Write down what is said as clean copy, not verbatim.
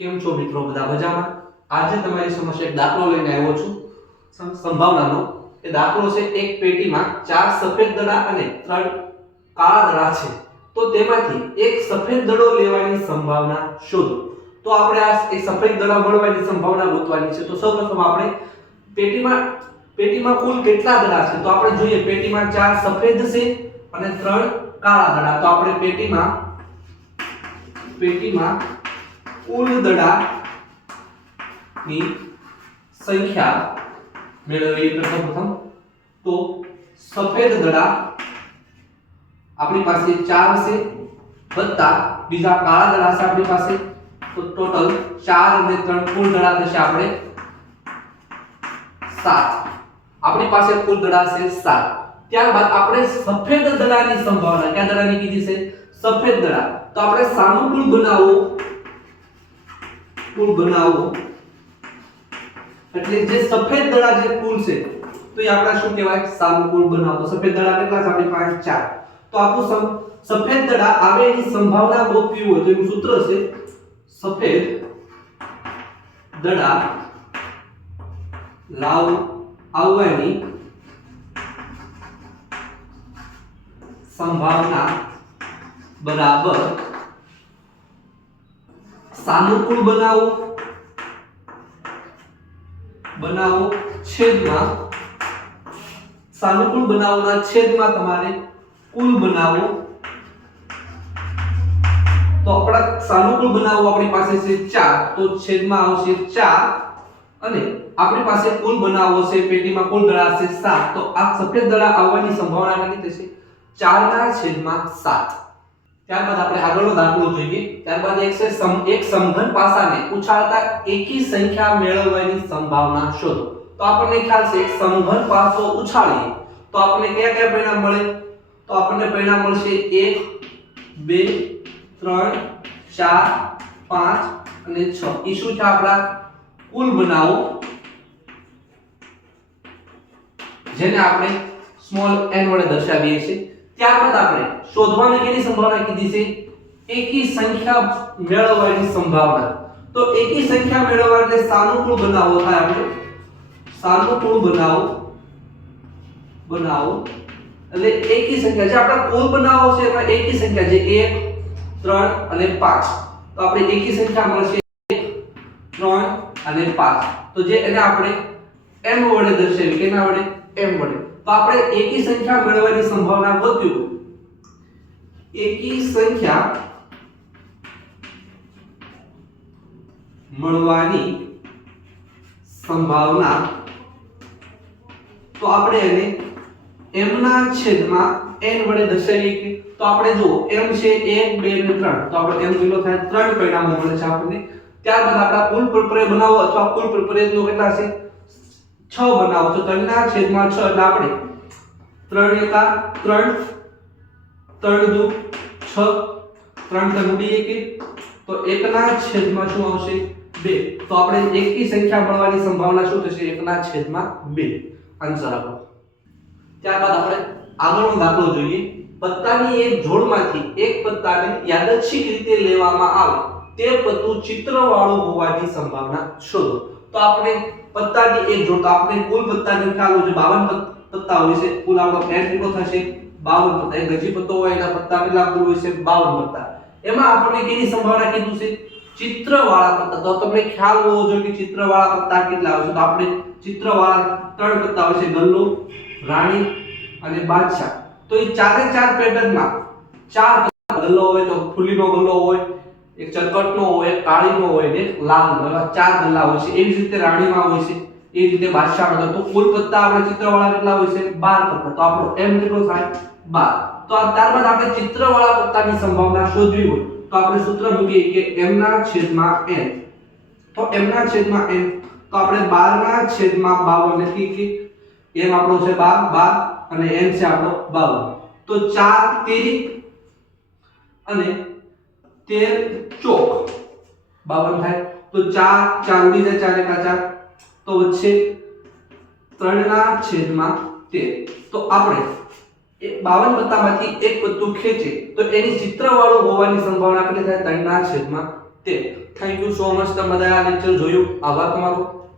કેમ છો મિત્રો? બધા મજામાં? આજે તમારી સમસ્યા એક દાખલો લઈને આવ્યો છું સંભાવનાનો. એ દાખલો છે, એક પેટીમાં 4 સફેદ દડા અને 3 કાળા દડા છે. તો તેમાંથી એક સફેદ દડો લેવાની સંભાવના શોધો. તો આપણે આ એક સફેદ દડા મળવાની સંભાવના ગોતવાની છે. તો સૌપ્રથમ આપણે પેટીમાં કુલ કેટલા દડા છે? તો આપણે જોઈએ, પેટીમાં 4 સફેદ છે અને 3 કાળા દડા. તો આપણે પેટીમાં કુલ દડાની સંખ્યા મેળવીએ પ્રથમ. તો સફેદ દડા આપણી પાસે 4 છે વત્તા બીજા કાળા દડા છે આપણી પાસે. તો ટોટલ 4 અને 3 કુલ દડા થશે આપણે 7. આપણી પાસે કુલ દડા છે 7. ત્યારબાદ આપણે સફેદ દડાની સંભાવના, કયા દડાની કીધી છે? સફેદ દડા. તો આપણે સાનુકૂળ બનાવો એટલે જે સફેદ દડા જે કુલ છે તો એ આપણા શું કહેવાય? સાનુકૂળ બનાવો. તો સફેદ દડા કેટલા છે આપણી પાસે? 4. તો આપણું સફેદ દડા આવે એની સંભાવના ગોતવી હોય તો એનું સૂત્ર છે સફેદ દડા આવવાની સંભાવના બરાબર સાનુકૂળ બનાવો છેદમાં સાનુકૂળ બનાવોના છેદમાં તમારે કુલ બનાવો. તો આપણા સાનુકૂળ બનાવો આપણી પાસે છે 4, તો છેદમાં આવશે 4 અને આપણી પાસે કુલ બનાવો છે, પેટીમાં કુલ દડા છે 7. તો આ સફેદ દડા આવવાની સંભાવના કેટલી થશે? 4/7. ત્યારબાદ આપણે આગળનો દાખલો જોઈએ. ત્યારબાદ એક સમઘન પાસાને ઉછાળતા એકી સંખ્યા મેળવવાની સંભાવના શોધો. તો આપણને ખ્યાલ છે, સમઘન પાસો ઉછાળીએ તો આપણને કયા કયા પરિણામ મળે? તો આપણને પરિણામ મળશે 1 2 3 4 5 અને 6. એ શું છે? આપણા કુલ બનાવો, જેને આપણે સ્મોલ n વડે દર્શાવીએ છીએ. ત્યારબાદ આપણે શોધવાની કેની સંભાવના કીધી છે? એકી સંખ્યા મેળવવાની સંભાવના. તો એકી સંખ્યા મેળવવા એટલે સાનુકૂળ બનાવો થાય. આપણે સાનુકૂળ બનાવો એટલે એકી સંખ્યા જે આપણા કુલ બનાવો છે એમાં એકી સંખ્યા જે 1 3 અને 5. તો આપણે એકી સંખ્યા મળશે 1 3 અને 5. તો જે એને આપણે m વડે દર્શાવી. કેના વડે? m વડે. તો આપણે એકી સંખ્યા મેળવવાની સંભાવના ગોતવી હોય, એકી સંખ્યા મળવાની સંભાવના, તો આપણે એને m ના છેદમાં n વડે દર્શાવીએ કે. તો આપણે જો m છે 1 2 અને 3, તો આપણે m કિલો થાય 3 પરિણામો મળે છે આપણને. ત્યારબાદ આપણા કુલ પરપરે બનાવો અથવા કુલ પરપરેનો કેટલા છે? 6 બનાવો. તો 3 ના છેદમાં 6 એટલે આપણે 3 એકા 3 3 દુ 6 3 3 ઉડી કે. તો 1 ના છેદમાં શું આવશે? 2. તો આપણે એકી સંખ્યા મળવાની સંભાવના શું થશે? 1 ના છેદમાં 2. આન્સર આપો. ત્યારબાદ આપણે આગળનો દાખલો જોઈએ. પત્તાની એક જોડમાંથી એક પત્તાને યાદચ્છિક રીતે લેવામાં આવે તે પત્તું ચિત્રવાળું હોવાની સંભાવના શોધો. તો આપણે પત્તાની એક જોડ, આપણે કુલ પત્તાની ખ્યાલ હોય છે 52 પત્તા હોય છે. કુલ આપણો n કેટલો થશે? 52 પત્તા. એક ગજી પત્તો હોય એના પત્તા કેટલા કુલ હોય છે? 52 પત્તા. એમાં આપણને કેની સંભાવના કીધું છે? ચિત્રવાળા પત્તા. તો તમને ખ્યાલ હોવો જોઈએ કે ચિત્રવાળા પત્તા કેટલા હોય છે. તો આપણે ચિત્રવાળા 3 પત્તા હોય છે: ગલ્લો, રાણી અને બાદશાહ. તો એ ચારે ચાર પેટર્નમાં 4 પત્તા, ગલ્લો હોય તો ફૂલીનો ગલ્લો હોય, એક ચરકટનો હોય, એક કાળીનો હોય ને એક લાલનો, એવા 4 ગલ્લા હોય છે. એવી જ રીતે રાણીમાં હોય છે, એ રીતે બાદશાહમાં. તો કુલ પત્તા આપણે ચિત્રવાળા કેટલા હોય છે? 12 પત્તા. તો આપણો m કેટલો થાય? 12. તો ત્યારબાદ આપણે ચિત્રવાળા પત્તાની સંભાવના શોધવી હોય તો આપણે સૂત્ર મૂકીએ કે m ના છેદમાં n. તો m ના છેદમાં n, તો આપણે 12 ના છેદમાં 52 લખી કે m આપણો છે 12 અને n છે આપણો 52. તો 4 તેરી અને 13 ચોક 52 થાય. તો 4 4 ઉડી જાય, 4 એકા 4. તો વચ્ચે 3 ના છેદમાં 13. તો આપણે 52 પત્તામાંથી એક પત્તું ખેંચે તો એની ચિત્રવાળું હોવાની સંભાવના કેટલી થાય? 3 ના છેદમાં 13 થેન્ક યુ સો મચ. તમે બધા આ લેક્ચર જોયું. આભાર તમારો.